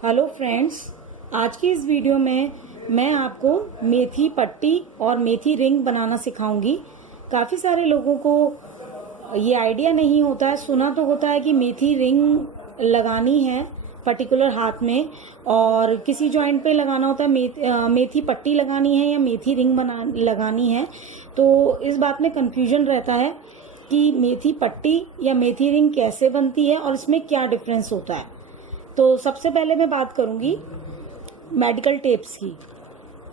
Hello friends, आज की इस वीडियो में मैं आपको मेथी पट्टी और मेथी रिंग बनाना सिखाऊंगी। काफ़ी सारे लोगों को ये आइडिया नहीं होता है, सुना तो होता है कि मेथी रिंग लगानी है पर्टिकुलर हाथ में और किसी जॉइंट पे लगाना होता है, मेथी पट्टी लगानी है या मेथी रिंग लगानी है। तो इस बात में कंफ्यूजन रहता है कि मेथी पट्टी या मेथी रिंग कैसे बनती है और इसमें क्या डिफरेंस होता है। तो सबसे पहले मैं बात करूंगी मेडिकल टेप्स की।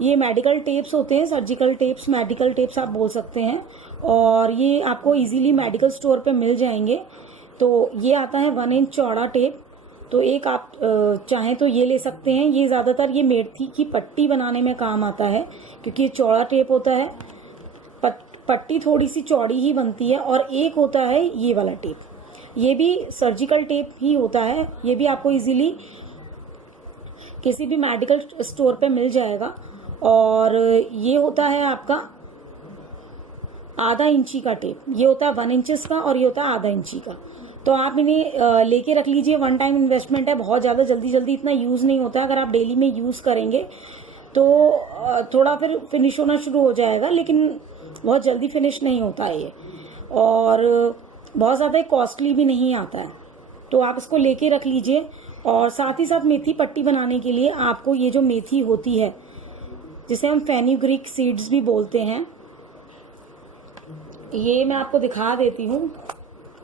ये मेडिकल टेप्स होते हैं, सर्जिकल टेप्स, मेडिकल टेप्स आप बोल सकते हैं, और ये आपको इजीली मेडिकल स्टोर पे मिल जाएंगे। तो ये आता है 1 इंच चौड़ा टेप। तो एक आप चाहें तो ये ले सकते हैं। ये ज़्यादातर ये मेथी की पट्टी बनाने में काम आता है क्योंकि ये चौड़ा टेप होता है। पट्टी थोड़ी सी चौड़ी ही बनती है। और एक होता है ये वाला टेप, ये भी सर्जिकल टेप ही होता है। ये भी आपको इजीली किसी भी मेडिकल स्टोर पे मिल जाएगा। और ये होता है आपका आधा इंची का टेप। ये होता है 1 इंचेस का और ये होता है आधा इंची का। तो आप इन्हें लेके रख लीजिए। 1 टाइम इन्वेस्टमेंट है, बहुत ज़्यादा जल्दी इतना यूज़ नहीं होता है। अगर आप डेली में यूज़ करेंगे तो थोड़ा फिर फिनिश होना शुरू हो जाएगा, लेकिन बहुत जल्दी फिनिश नहीं होता है ये, और बहुत ज़्यादा कॉस्टली भी नहीं आता है। तो आप इसको लेके रख लीजिए। और साथ ही साथ मेथी पट्टी बनाने के लिए आपको ये जो मेथी होती है, जिसे हम फेनुग्रीक सीड्स भी बोलते हैं, ये मैं आपको दिखा देती हूँ।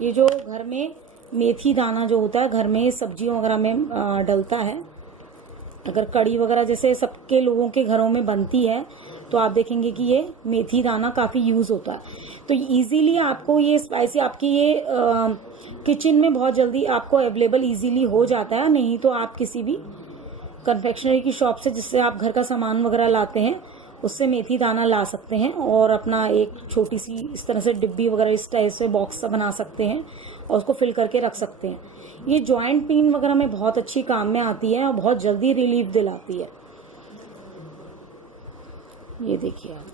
ये जो घर में मेथी दाना जो होता है, घर में सब्जियों वगैरह में डलता है, अगर कड़ी वगैरह जैसे सबके लोगों के घरों में बनती है तो आप देखेंगे कि ये मेथी दाना काफ़ी यूज़ होता है। तो इजीली आपको ये स्पाइसी आपकी ये किचन में बहुत जल्दी आपको अवेलेबल इजीली हो जाता है। नहीं तो आप किसी भी कन्फेक्शनरी की शॉप से, जिससे आप घर का सामान वगैरह लाते हैं, उससे मेथी दाना ला सकते हैं और अपना एक छोटी सी इस तरह से डिब्बी वगैरह इस टाइप से बॉक्स सा बना सकते हैं और उसको फिल करके रख सकते हैं। ये जॉइंट पेन वगैरह में बहुत अच्छी काम में आती है और बहुत जल्दी रिलीफ दिलाती है। ये देखिए आप।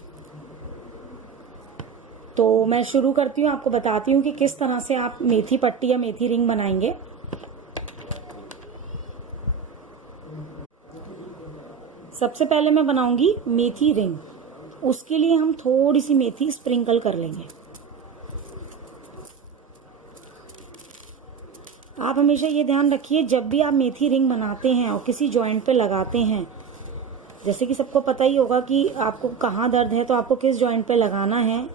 तो मैं शुरू करती हूँ, आपको बताती हूँ कि किस तरह से आप मेथी पट्टी या मेथी रिंग बनाएंगे। सबसे पहले मैं बनाऊंगी मेथी रिंग। उसके लिए हम थोड़ी सी मेथी स्प्रिंकल कर लेंगे। आप हमेशा ये ध्यान रखिए, जब भी आप मेथी रिंग बनाते हैं और किसी जॉइंट पे लगाते हैं, जैसे कि सबको पता ही होगा कि आपको कहाँ दर्द है तो आपको किस जॉइंट पे लगाना है।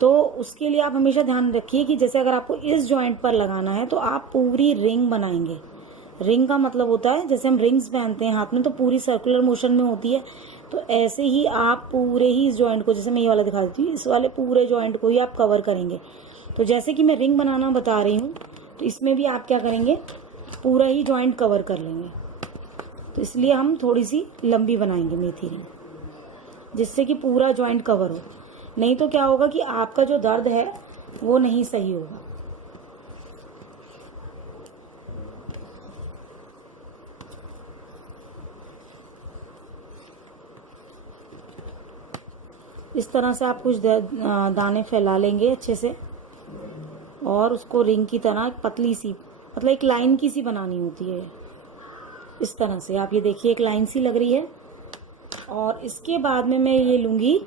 तो उसके लिए आप हमेशा ध्यान रखिए कि जैसे अगर आपको इस जॉइंट पर लगाना है तो आप पूरी रिंग बनाएंगे। रिंग का मतलब होता है, जैसे हम रिंग्स पहनते हैं हाथ में तो पूरी सर्कुलर मोशन में होती है, तो ऐसे ही आप पूरे ही इस जॉइंट को, जैसे मैं ये वाला दिखा देती हूँ, इस वाले पूरे जॉइंट को ही आप कवर करेंगे। तो जैसे कि मैं रिंग बनाना बता रही हूँ, तो इसमें भी आप क्या करेंगे, पूरा ही जॉइंट कवर कर लेंगे। तो इसलिए हम थोड़ी सी लंबी बनाएंगे मेथी रिंग, जिससे कि पूरा जॉइंट कवर हो। नहीं तो क्या होगा कि आपका जो दर्द है वो नहीं सही होगा। इस तरह से आप कुछ दाने फैला लेंगे अच्छे से और उसको रिंग की तरह पतली सी, मतलब एक लाइन की सी बनानी होती है। इस तरह से आप ये देखिए, एक लाइन सी लग रही है। और इसके बाद में मैं ये लूंगी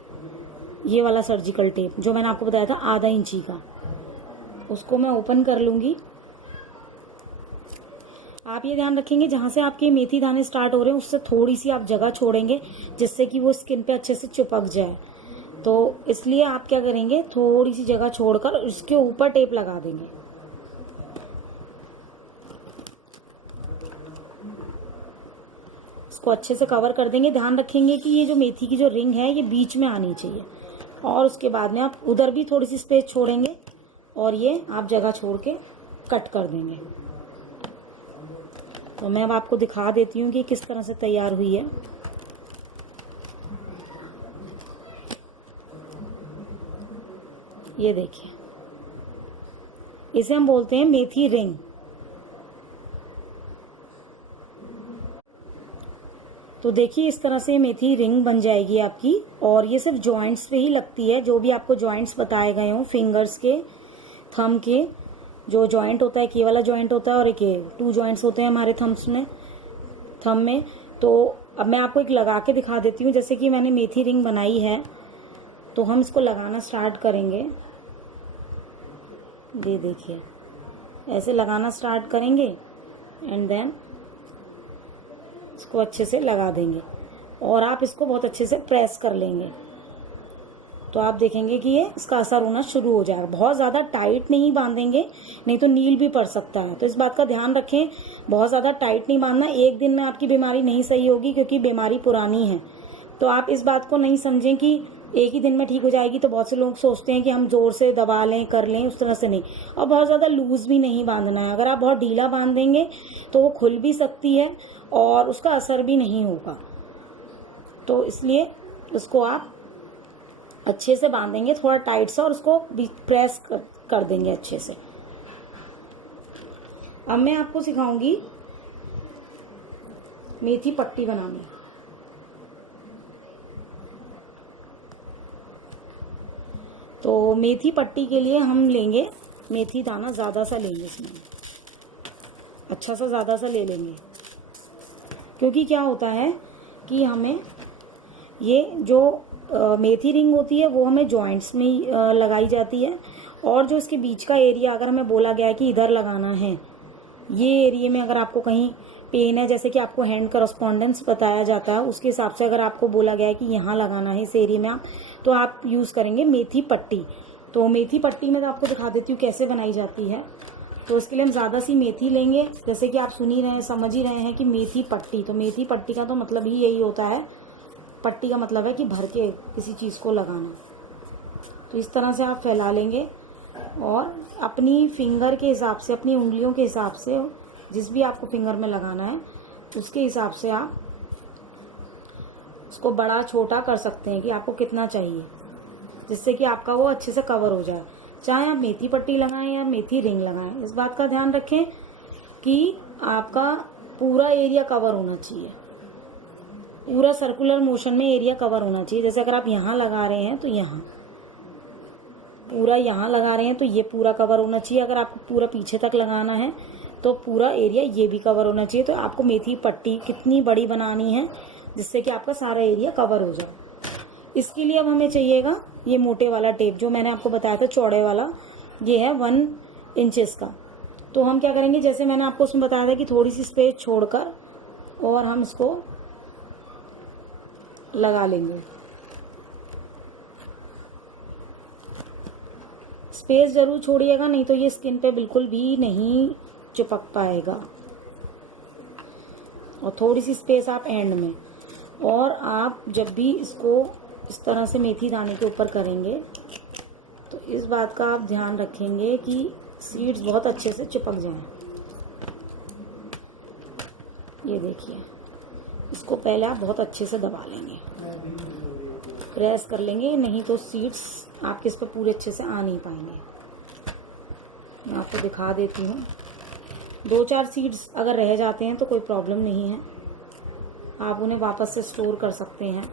ये वाला सर्जिकल टेप जो मैंने आपको बताया था आधा इंची का, उसको मैं ओपन कर लूंगी। आप ये ध्यान रखेंगे जहां से आपके मेथी दाने स्टार्ट हो रहे हैं उससे थोड़ी सी आप जगह छोड़ेंगे, जिससे कि वो स्किन पे अच्छे से चिपक जाए। तो इसलिए आप क्या करेंगे, थोड़ी सी जगह छोड़कर इसके ऊपर टेप लगा देंगे। इसको अच्छे से कवर कर देंगे। ध्यान रखेंगे कि ये जो मेथी की जो रिंग है ये बीच में आनी चाहिए। और उसके बाद में आप उधर भी थोड़ी सी स्पेस छोड़ेंगे और ये आप जगह छोड़ के कट कर देंगे। तो मैं अब आपको दिखा देती हूँ कि किस तरह से तैयार हुई है। ये देखिए, इसे हम बोलते हैं मेथी रिंग। तो देखिए इस तरह से मेथी रिंग बन जाएगी आपकी। और ये सिर्फ जॉइंट्स पे ही लगती है, जो भी आपको जॉइंट्स बताए गए हों, फिंगर्स के, थंब के, जो जॉइंट होता है, एक ये वाला जॉइंट होता है और एक ये 2 जॉइंट्स होते हैं हमारे थम्स में, थंब में। तो अब मैं आपको एक लगा के दिखा देती हूँ। जैसे कि मैंने मेथी रिंग बनाई है, तो हम इसको लगाना स्टार्ट करेंगे। ये देखिए, ऐसे लगाना स्टार्ट करेंगे एंड देन इसको अच्छे से लगा देंगे और आप इसको बहुत अच्छे से प्रेस कर लेंगे, तो आप देखेंगे कि ये इसका असर होना शुरू हो जाएगा। बहुत ज़्यादा टाइट नहीं बांधेंगे, नहीं तो नील भी पड़ सकता है, तो इस बात का ध्यान रखें। बहुत ज़्यादा टाइट नहीं बांधना, एक दिन में आपकी बीमारी नहीं सही होगी, क्योंकि बीमारी पुरानी है। तो आप इस बात को नहीं समझें कि एक ही दिन में ठीक हो जाएगी। तो बहुत से लोग सोचते हैं कि हम जोर से दबा लें, कर लें, उस तरह से नहीं। और बहुत ज़्यादा लूज भी नहीं बांधना है। अगर आप बहुत ढीला बांध देंगे तो वो खुल भी सकती है और उसका असर भी नहीं होगा। तो इसलिए उसको आप अच्छे से बांधेंगे, थोड़ा टाइट सा, और उसको प्रेस कर देंगे अच्छे से। अब मैं आपको सिखाऊंगी मेथी पट्टी बनानी। तो मेथी पट्टी के लिए हम लेंगे मेथी दाना, ज़्यादा सा लेंगे, इसमें अच्छा सा ज़्यादा सा ले लेंगे। क्योंकि क्या होता है कि हमें ये जो मेथी रिंग होती है वो हमें जॉइंट्स में लगाई जाती है, और जो इसके बीच का एरिया अगर हमें बोला गया है कि इधर लगाना है, ये एरिया में अगर आपको कहीं पेन है, जैसे कि आपको हैंड करस्पॉन्डेंस बताया जाता है, उसके हिसाब से अगर आपको बोला गया है कि यहाँ लगाना है इस एरिया में आप, तो आप यूज़ करेंगे मेथी पट्टी। तो मेथी पट्टी में तो आपको दिखा देती हूँ कैसे बनाई जाती है। तो इसके लिए हम ज़्यादा सी मेथी लेंगे। जैसे कि आप सुन ही रहे हैं, समझ ही रहे हैं कि मेथी पट्टी, तो मेथी पट्टी का तो मतलब ही यही होता है, पट्टी का मतलब है कि भर के किसी चीज़ को लगाना। तो इस तरह से आप फैला लेंगे और अपनी फिंगर के हिसाब से, अपनी उंगलियों के हिसाब से, जिस भी आपको फिंगर में लगाना है उसके हिसाब से आप उसको बड़ा छोटा कर सकते हैं कि आपको कितना चाहिए, जिससे कि आपका वो अच्छे से कवर हो जाए। चाहे आप मेथी पट्टी लगाएं या मेथी रिंग लगाएं, इस बात का ध्यान रखें कि आपका पूरा एरिया कवर होना चाहिए, पूरा सर्कुलर मोशन में एरिया कवर होना चाहिए। जैसे अगर आप यहाँ लगा रहे हैं तो यहाँ पूरा, यहाँ लगा रहे हैं तो ये पूरा कवर होना चाहिए। अगर आपको पूरा पीछे तक लगाना है तो पूरा एरिया ये भी कवर होना चाहिए। तो आपको मेथी पट्टी कितनी बड़ी बनानी है जिससे कि आपका सारा एरिया कवर हो जाए। इसके लिए अब हमें चाहिएगा ये मोटे वाला टेप, जो मैंने आपको बताया था चौड़े वाला, ये है 1 इंचेस का। तो हम क्या करेंगे, जैसे मैंने आपको उसमें बताया था कि थोड़ी सी स्पेस छोड़कर और हम इसको लगा लेंगे। स्पेस जरूर छोड़िएगा, नहीं तो ये स्किन पे बिल्कुल भी नहीं चिपक पाएगा। और थोड़ी सी स्पेस आप एंड में, और आप जब भी इसको इस तरह से मेथी दाने के ऊपर करेंगे तो इस बात का आप ध्यान रखेंगे कि सीड्स बहुत अच्छे से चिपक जाएं। ये देखिए, इसको पहले आप बहुत अच्छे से दबा लेंगे, प्रेस कर लेंगे, नहीं तो सीड्स आपके इस पर पूरे अच्छे से आ नहीं पाएंगे। मैं आपको दिखा देती हूँ। 2-4 सीड्स अगर रह जाते हैं तो कोई प्रॉब्लम नहीं है, आप उन्हें वापस से स्टोर कर सकते हैं।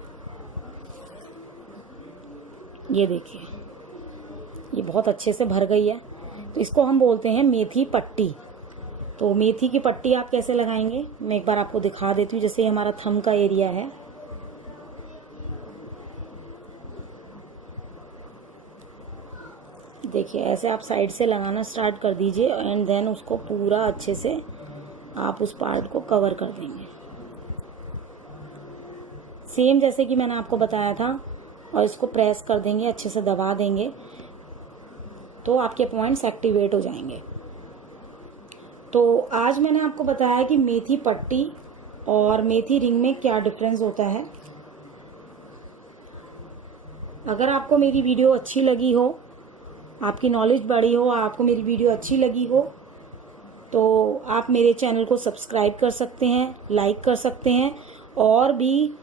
ये देखिए, ये बहुत अच्छे से भर गई है। तो इसको हम बोलते हैं मेथी पट्टी। तो मेथी की पट्टी आप कैसे लगाएंगे मैं एक बार आपको दिखा देती हूँ। जैसे हमारा थंब का एरिया है, देखिए ऐसे आप साइड से लगाना स्टार्ट कर दीजिए एंड देन उसको पूरा अच्छे से आप उस पार्ट को कवर कर देंगे, सेम जैसे कि मैंने आपको बताया था। और इसको प्रेस कर देंगे, अच्छे से दबा देंगे, तो आपके पॉइंट्स एक्टिवेट हो जाएंगे। तो आज मैंने आपको बताया कि मेथी पट्टी और मेथी रिंग में क्या डिफरेंस होता है। अगर आपको मेरी वीडियो अच्छी लगी हो, आपकी नॉलेज बढ़ी हो, आपको मेरी वीडियो अच्छी लगी हो, तो आप मेरे चैनल को सब्सक्राइब कर सकते हैं, लाइक कर सकते हैं। और भी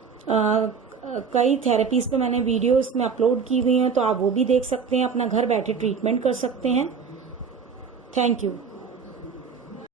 कई थेरेपीज़ पे मैंने वीडियो इसमें अपलोड की हुई हैं, तो आप वो भी देख सकते हैं, अपना घर बैठे ट्रीटमेंट कर सकते हैं। Thank you.